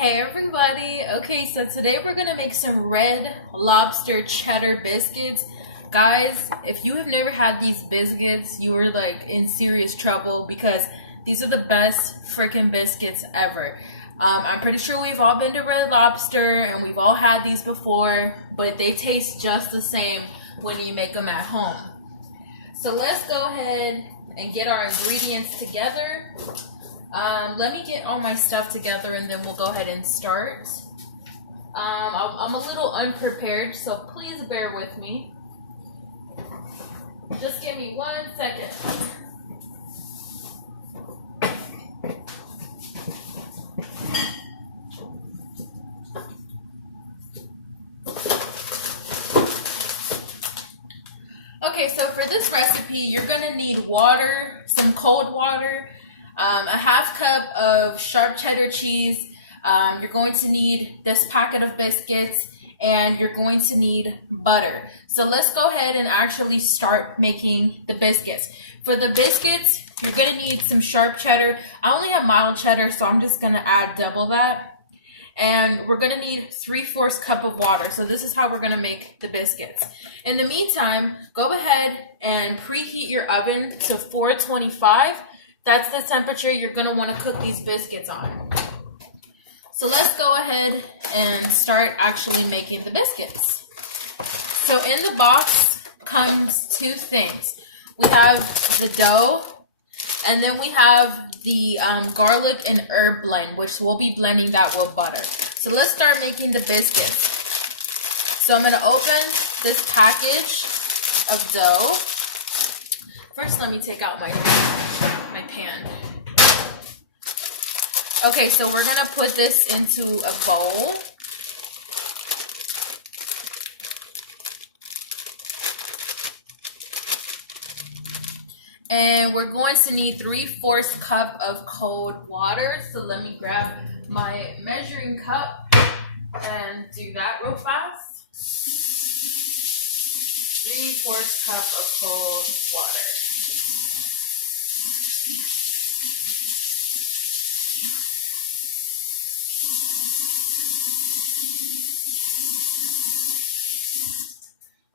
Hey everybody! Okay, so today we're gonna make some red lobster cheddar biscuits. Guys, if you have never had these biscuits, you are like in serious trouble because these are the best freaking biscuits ever. I'm pretty sure we've all been to Red Lobster and we've all had these before, but they taste just the same when you make them at home. So let's go ahead and get our ingredients together. Let me get all my stuff together and then we'll go ahead and start. I'm a little unprepared, so please bear with me. Just give me 1 second. Okay, so for this recipe, you're gonna need water, some cold water, a half cup of sharp cheddar cheese. You're going to need this packet of biscuits, and you're going to need butter. So let's go ahead and actually start making the biscuits. For the biscuits, you're going to need some sharp cheddar. I only have mild cheddar, so I'm just going to add double that. And we're going to need 3/4 cup of water. So this is how we're going to make the biscuits. In the meantime, go ahead and preheat your oven to 425. That's the temperature you're going to want to cook these biscuits on. So let's go ahead and start actually making the biscuits. So in the box comes 2 things. We have the dough, and then we have the garlic and herb blend, which we'll be blending that with butter. So let's start making the biscuits. So I'm going to open this package of dough. First, let me take out my pan. Okay, so we're going to put this into a bowl. And we're going to need 3/4 cup of cold water. So let me grab my measuring cup and do that real fast. 3/4 cup of cold water.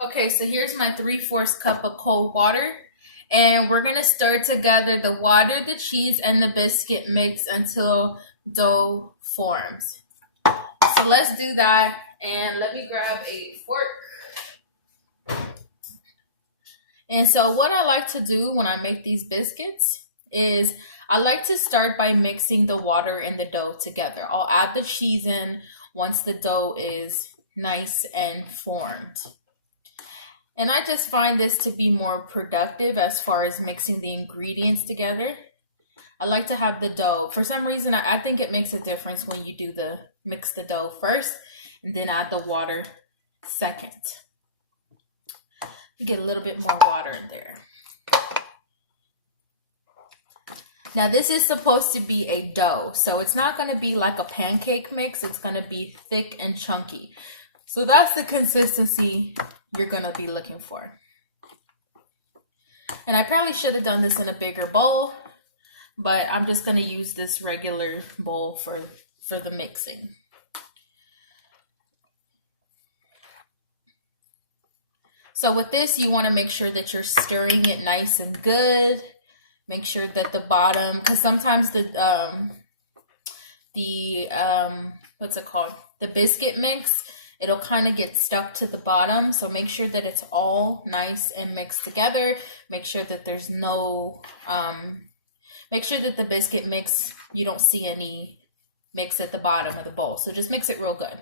Okay, so here's my 3/4 cup of cold water. And we're going to stir together the water, the cheese, and the biscuit mix until dough forms. So let's do that. And let me grab a fork. And so what I like to do when I make these biscuits is I like to start by mixing the water and the dough together. I'll add the cheese in once the dough is nice and formed. And I just find this to be more productive as far as mixing the ingredients together. I like to have the dough. For some reason, I think it makes a difference when you do mix the dough first and then add the water second. You get a little bit more water in there. Now this is supposed to be a dough, so it's not going to be like a pancake mix. It's going to be thick and chunky. So that's the consistency you're going to be looking for. And I probably should have done this in a bigger bowl, but I'm just going to use this regular bowl for the mixing. So with this, you want to make sure that you're stirring it nice and good. Make sure that the bottom, because sometimes what's it called? The biscuit mix, it'll kind of get stuck to the bottom. So make sure that it's all nice and mixed together. Make sure that there's no, make sure that the biscuit mix, you don't see any mix at the bottom of the bowl. So just mix it real good.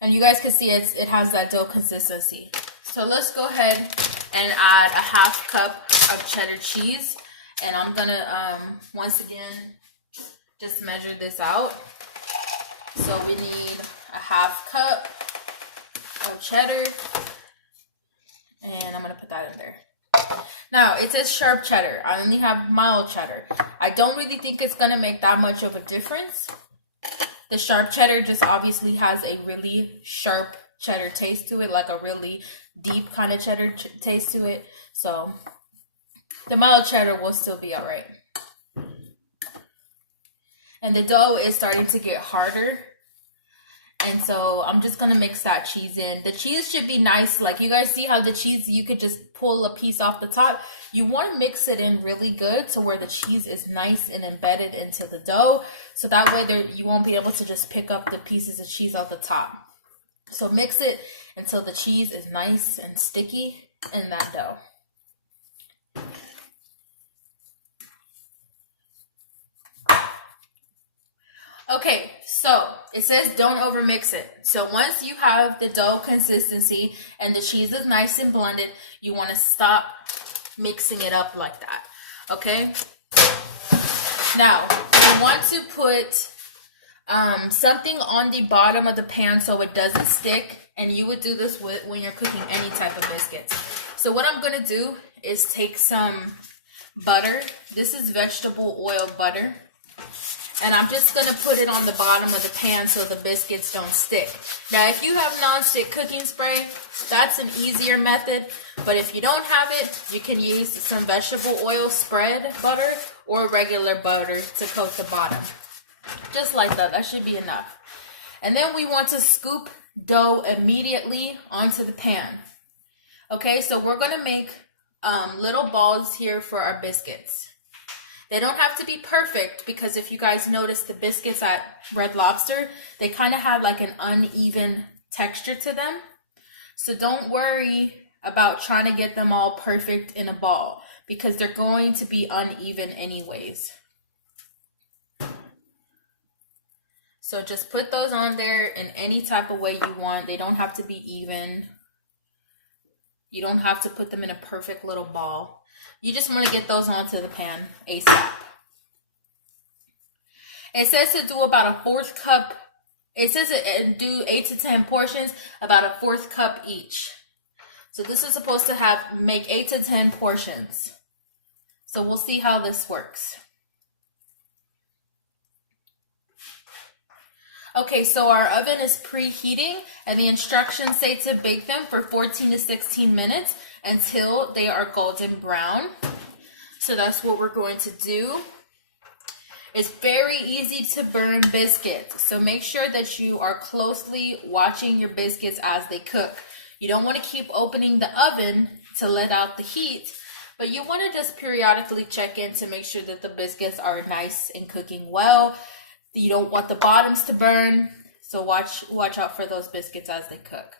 And you guys can see it has that dough consistency. So let's go ahead and add a half cup of cheddar cheese. And I'm going to, once again, just measure this out. So we need a half cup of cheddar, and I'm going to put that in there. Now, it says sharp cheddar. I only have mild cheddar. I don't really think it's going to make that much of a difference. The sharp cheddar just obviously has a really sharp cheddar taste to it, like a really deep kind of cheddar taste to it. So the mild cheddar will still be all right. and the dough is starting to get harder. And so I'm just gonna mix that cheese in. The cheese should be nice. Like you guys see how the cheese, you could just pull a piece off the top. You want to mix it in really good to where the cheese is nice and embedded into the dough. So that way you won't be able to just pick up the pieces of cheese off the top. So mix it until the cheese is nice and sticky in that dough. Okay, so it says don't overmix it. So once you have the dough consistency and the cheese is nice and blended, you want to stop mixing it up like that. Okay? Now, you want to put something on the bottom of the pan so it doesn't stick, and you would do this when you're cooking any type of biscuits. So what I'm going to do is take some butter. This is vegetable oil butter. And I'm just going to put it on the bottom of the pan so the biscuits don't stick. Now, if you have non-stick cooking spray, that's an easier method. But if you don't have it, you can use some vegetable oil spread butter or regular butter to coat the bottom. Just like that. That should be enough. And then we want to scoop dough immediately onto the pan. Okay, so we're going to make little balls here for our biscuits. They don't have to be perfect, because if you guys notice the biscuits at Red Lobster, they kind of have like an uneven texture to them. So don't worry about trying to get them all perfect in a ball, because they're going to be uneven anyways. So just put those on there in any type of way you want. They don't have to be even. You don't have to put them in a perfect little ball. You just want to get those onto the pan ASAP. It says to do about a 1/4 cup. It says to do 8 to 10 portions, about a 1/4 cup each. So this is supposed to make 8 to 10 portions. So we'll see how this works. Okay, so our oven is preheating, and the instructions say to bake them for 14 to 16 minutes until they are golden brown. So that's what we're going to do. It's very easy to burn biscuits, so make sure that you are closely watching your biscuits as they cook. You don't want to keep opening the oven to let out the heat, but you want to just periodically check in to make sure that the biscuits are nice and cooking well. You don't want the bottoms to burn, so watch out for those biscuits as they cook.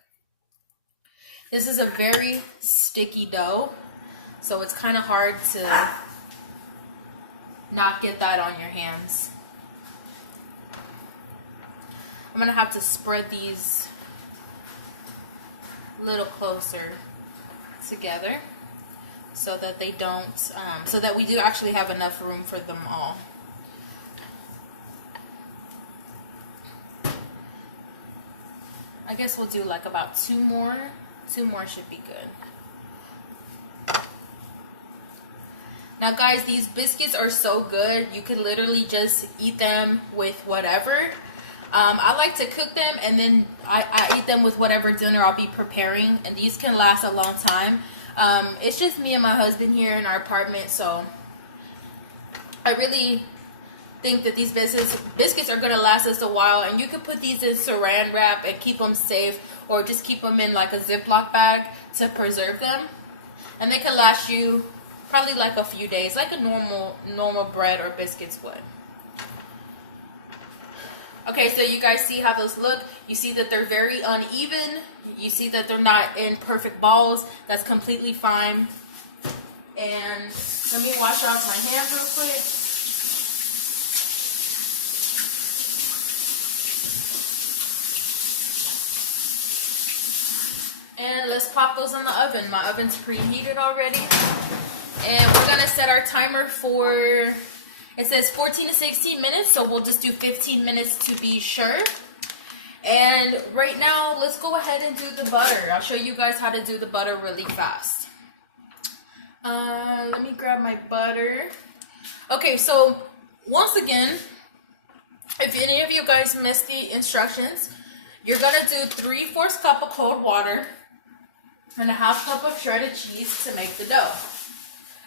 This is a very sticky dough, so it's kind of hard to not get that on your hands. I'm going to have to spread these a little closer together so that they don't, so that we do actually have enough room for them all. I guess we'll do like about 2 more. 2 more should be good. Now guys, these biscuits are so good. You could literally just eat them with whatever. I like to cook them, and then I eat them with whatever dinner I'll be preparing. And these can last a long time. It's just me and my husband here in our apartment, so I really think that these biscuits are going to last us a while. And you can put these in saran wrap and keep them safe, or just keep them in like a Ziploc bag to preserve them, and they can last you probably like a few days, like a normal bread or biscuits would. Okay, so you guys see how those look. You see that they're very uneven. You see that they're not in perfect balls. That's completely fine. And let me wash off my hands real quick. And let's pop those in the oven. My oven's preheated already. And we're going to set our timer for, it says 14 to 16 minutes. So we'll just do 15 minutes to be sure. And right now, let's go ahead and do the butter. I'll show you guys how to do the butter really fast. Let me grab my butter. Okay, so once again, if any of you guys missed the instructions, you're going to do 3/4 cup of cold water and a 1/2 cup of shredded cheese to make the dough.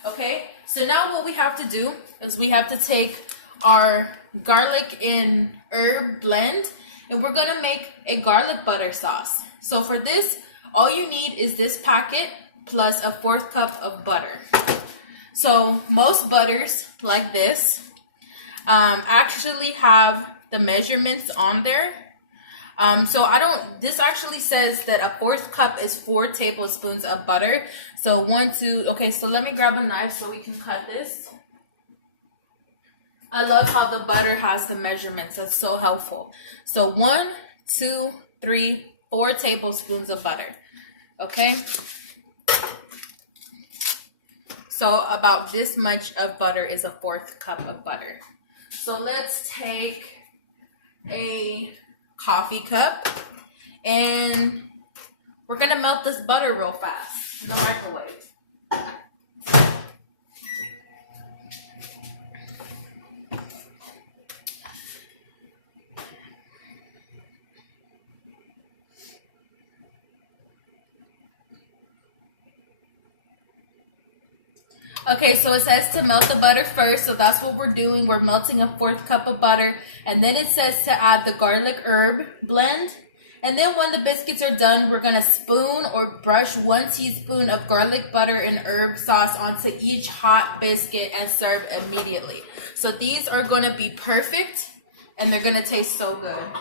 Okay, so now what we have to do is we have to take our garlic and herb blend, and we're gonna make a garlic butter sauce. So for this, all you need is this packet plus a 1/4 cup of butter. So most butters like this actually have the measurements on there. So this actually says that a 1/4 cup is 4 tablespoons of butter. So 1, 2, okay, so let me grab a knife so we can cut this. I love how the butter has the measurements. That's so helpful. So 1, 2, 3, 4 tablespoons of butter. Okay. So about this much of butter is a 1/4 cup of butter. So let's take a coffee cup and we're gonna melt this butter real fast in the microwave. Okay, so it says to melt the butter first, so that's what we're doing. We're melting a 1/4 cup of butter, and then it says to add the garlic herb blend. And then when the biscuits are done, we're gonna spoon or brush 1 teaspoon of garlic butter and herb sauce onto each hot biscuit and serve immediately. So these are gonna be perfect, and they're gonna taste so good.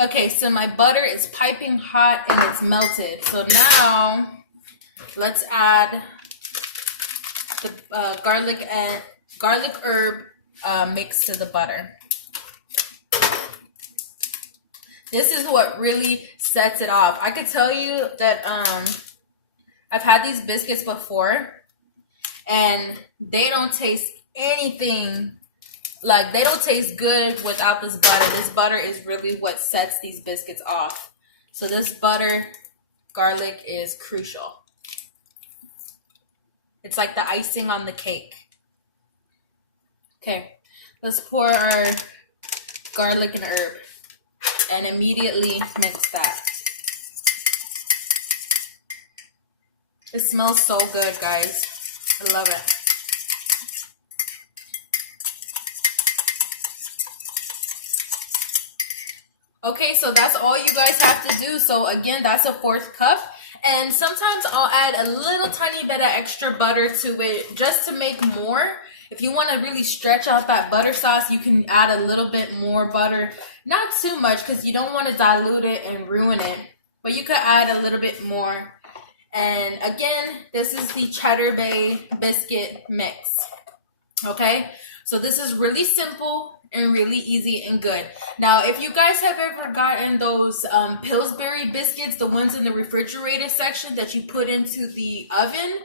Okay, so my butter is piping hot and it's melted. So now let's add the garlic herb mix to the butter. This is what really sets it off. I could tell you that I've had these biscuits before and they don't taste anything. Like, they don't taste good without this butter. This butter is really what sets these biscuits off. So this butter, garlic is crucial. It's like the icing on the cake. Okay, let's pour our garlic and herb and immediately mix that. It smells so good, guys. I love it. Okay, so that's all you guys have to do. So again, that's a 1/4 cup. And sometimes I'll add a little tiny bit of extra butter to it just to make more. If you want to really stretch out that butter sauce, you can add a little bit more butter. Not too much because you don't want to dilute it and ruin it. But you could add a little bit more. And again, this is the Cheddar Bay biscuit mix. Okay, so this is really simple and really easy and good. Now, if you guys have ever gotten those Pillsbury biscuits, the ones in the refrigerated section that you put into the oven,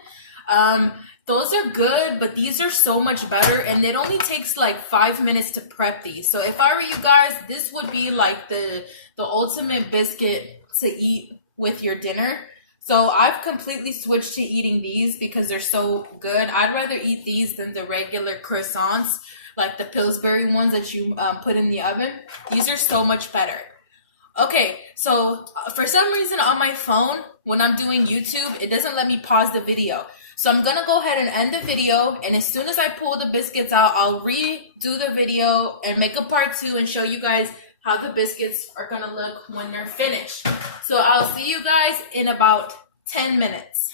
those are good, but these are so much better, and it only takes like 5 minutes to prep these. So if I were you guys, this would be like the ultimate biscuit to eat with your dinner. So I've completely switched to eating these because they're so good. I'd rather eat these than the regular croissants, like the Pillsbury ones that you put in the oven. These are so much better. Okay, so for some reason on my phone, when I'm doing YouTube, it doesn't let me pause the video. So I'm gonna go ahead and end the video, and as soon as I pull the biscuits out, I'll redo the video and make a part 2 and show you guys how the biscuits are gonna look when they're finished. So I'll see you guys in about 10 minutes.